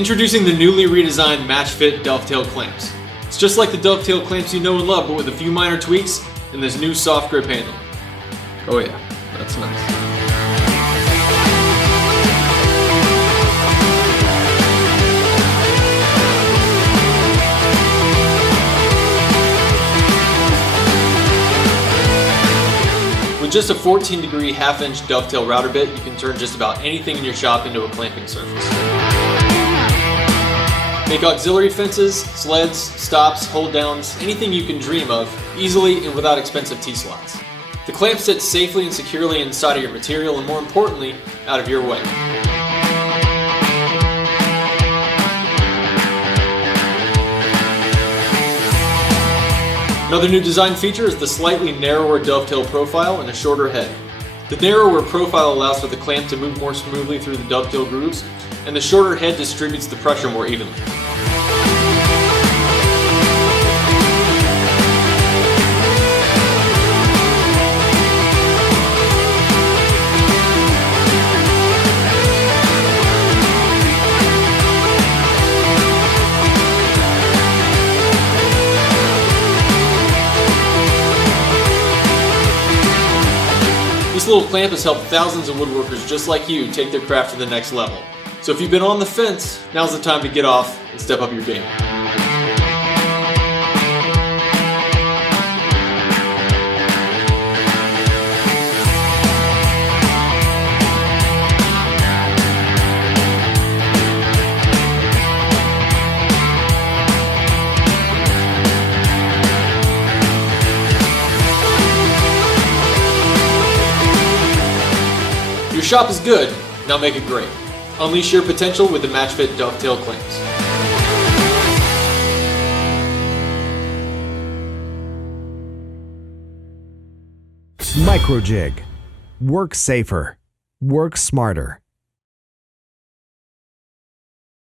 Introducing the newly redesigned MATCHFIT Dovetail clamps. It's just like the Dovetail clamps you know and love, but with a few minor tweaks and this new soft grip handle. Oh yeah, that's nice. With just a 14-degree half-inch dovetail router bit, you can turn just about anything in your shop into a clamping surface. Make auxiliary fences, sleds, stops, hold-downs, anything you can dream of, easily and without expensive T-slots. The clamp sits safely and securely inside of your material and, more importantly, out of your way. Another new design feature is the slightly narrower dovetail profile and a shorter head. The narrower profile allows for the clamp to move more smoothly through the dovetail grooves, and the shorter head distributes the pressure more evenly. This little clamp has helped thousands of woodworkers just like you take their craft to the next level. So if you've been on the fence, now's the time to get off and step up your game. Your shop is good, now make it great. Unleash your potential with the MATCHFIT Dovetail clamps. MicroJig. Work safer. Work smarter.